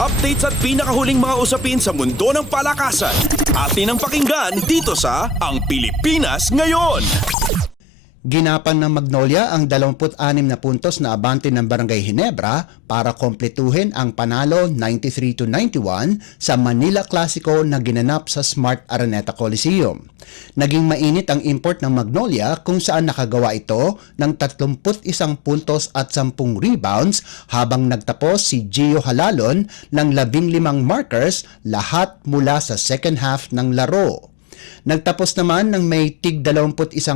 Updates at pinakahuling mga usapin sa mundo ng palakasan. Atin ang pakinggan dito sa Ang Pilipinas Ngayon. Ginapan ng Magnolia ang 26 na puntos na abante ng Barangay Ginebra para kompletuhin ang panalo 93-91 sa Manila Clasico na ginanap sa Smart Araneta Coliseum. Naging mainit ang import ng Magnolia kung saan nakagawa ito ng 31 puntos at 10 rebounds habang nagtapos si Gio Halalon ng 15 markers lahat mula sa second half ng laro. Nagtapos naman ng may tig 21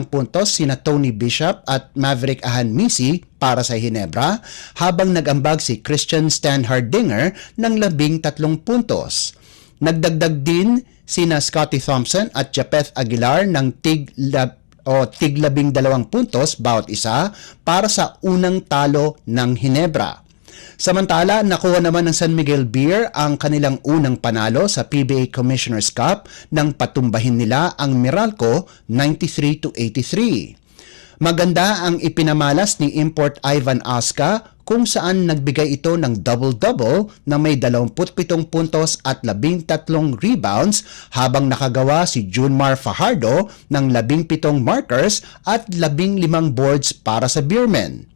puntos sina Tony Bishop at Maverick Ahanmisi para sa Ginebra habang nag-ambag si Christian Stan Hardinger ng 13 puntos. Nagdagdag din sina Scotty Thompson at Japeth Aguilar ng tig 12 puntos bawat isa para sa unang talo ng Ginebra. Samantala, nakuha naman ng San Miguel Beer ang kanilang unang panalo sa PBA Commissioner's Cup nang patumbahin nila ang Meralco 93-83. Maganda ang ipinamalas ni import Ivan Aska kung saan nagbigay ito ng double-double na may 27 puntos at 13 rebounds habang nakagawa si Junmar Fajardo ng 17 markers at 15 boards para sa Beermen.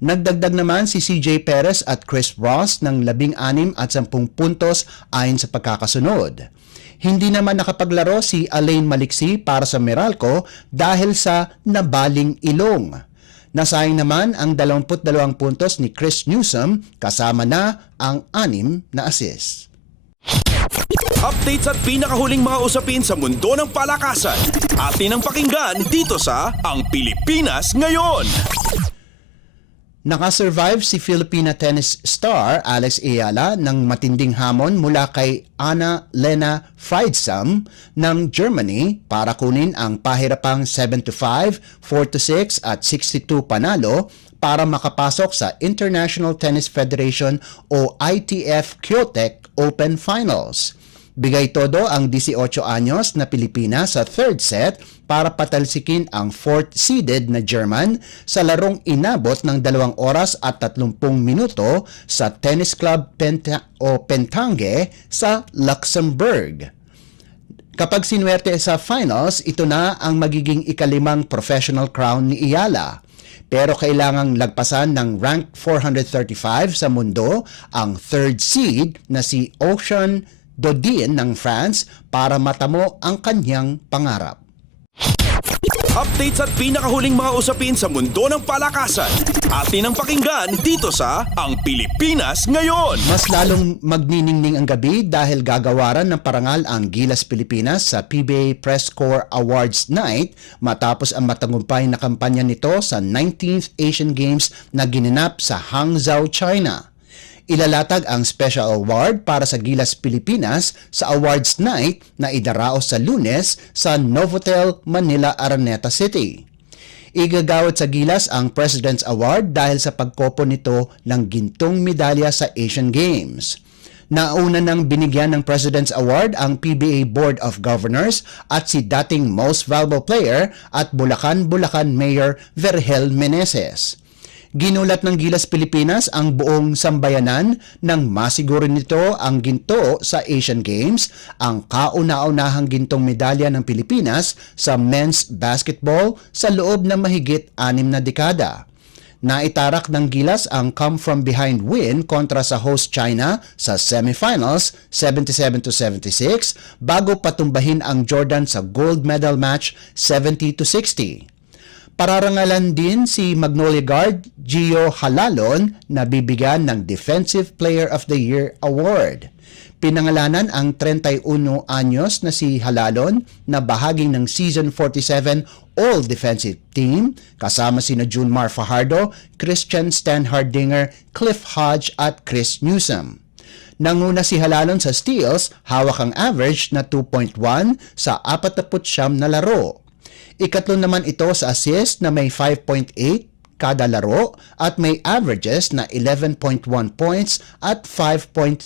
Nagdagdag naman si CJ Perez at Chris Ross ng 16 at 10 puntos ayon sa pagkakasunod. Hindi naman nakapaglaro si Alain Maliksi para sa Meralco dahil sa nabaling ilong. Nasayang naman ang 22 puntos ni Chris Newsom kasama na ang 6 na assist. Updates at pinakahuling mga usapin sa mundo ng palakasan. Atin ang pakinggan dito sa Ang Pilipinas Ngayon. Nakasurvive si Filipina tennis star Alex Ayala ng matinding hamon mula kay Anna-Lena Friedsam ng Germany para kunin ang pahirapang 7-5, 4-6 at 6-2 panalo para makapasok sa International Tennis Federation o ITF Kyotek Open Finals. Bigay todo ang 18 anyos na Pilipina sa third set para patalsikin ang fourth seeded na German sa larong inabot ng 2 oras at 30 minuto sa Tennis Club Pentange sa Luxembourg. Kapag sinuwerte sa finals, ito na ang magiging ikalimang professional crown ni Ayala. Pero kailangang lagpasan ng rank 435 sa mundo ang third seed na si Ocean Dodin ng France para matamo ang kanyang pangarap. Updates at pinakahuling mga usapin sa mundo ng palakasan. Atin ang pakinggan dito sa Ang Pilipinas Ngayon. Mas lalong magniningning ang gabi dahil gagawaran ng parangal ang Gilas Pilipinas sa PBA Press Corps Awards Night matapos ang matagumpay na kampanya nito sa 19th Asian Games na ginanap sa Hangzhou, China. Ilalatag ang special award para sa Gilas Pilipinas sa Awards Night na idaraos sa Lunes sa Novotel Manila Araneta City. Igagawad sa Gilas ang President's Award dahil sa pagkopo nito ng gintong medalya sa Asian Games. Nauna nang binigyan ng President's Award ang PBA Board of Governors at si dating Most Valuable Player at Bulacan Mayor Vergel Meneses. Ginulat ng Gilas Pilipinas ang buong sambayanan nang masiguro nito ang ginto sa Asian Games, ang kauna-unahang gintong medalya ng Pilipinas sa men's basketball sa loob ng mahigit 6 na dekada. Naitarak ng Gilas ang come-from-behind win kontra sa host China sa semifinals 77-76 bago patumbahin ang Jordan sa gold medal match 70-60. Pararangalan din si Magnolia guard Gio Halalon na bibigyan ng Defensive Player of the Year Award. Pinangalanan ang 31 anyos na si Halalon na bahagi ng Season 47 All-Defensive Team kasama sina Junmar Fajardo, Christian Stan Hardinger, Cliff Hodge at Chris Newsom. Nanguna si Halalon sa steals, hawak ang average na 2.1 sa 49 na laro. Ikatlo naman ito sa assist na may 5.8 kada laro at may averages na 11.1 points at 5.3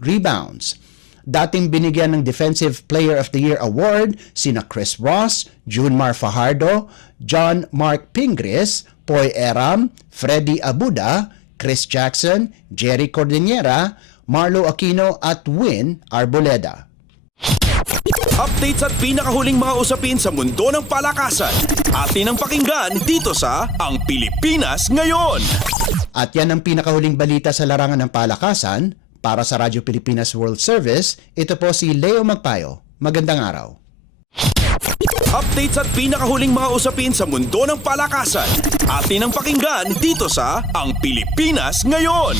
rebounds. Dating binigyan ng Defensive Player of the Year Award sina Chris Ross, Junmar Fajardo, John Mark Pingris, Poy Eram, Freddy Abuda, Chris Jackson, Jerry Cordillera, Marlo Aquino at Win Arboleda. Updates at pinakahuling mga usapin sa mundo ng palakasan. Atin ang pakinggan dito sa Ang Pilipinas Ngayon. At yan ang pinakahuling balita sa larangan ng palakasan. Para sa Radyo Pilipinas World Service, ito po si Leo Magpayo. Magandang araw. Updates at pinakahuling mga usapin sa mundo ng palakasan. Atin ang pakinggan dito sa Ang Pilipinas Ngayon.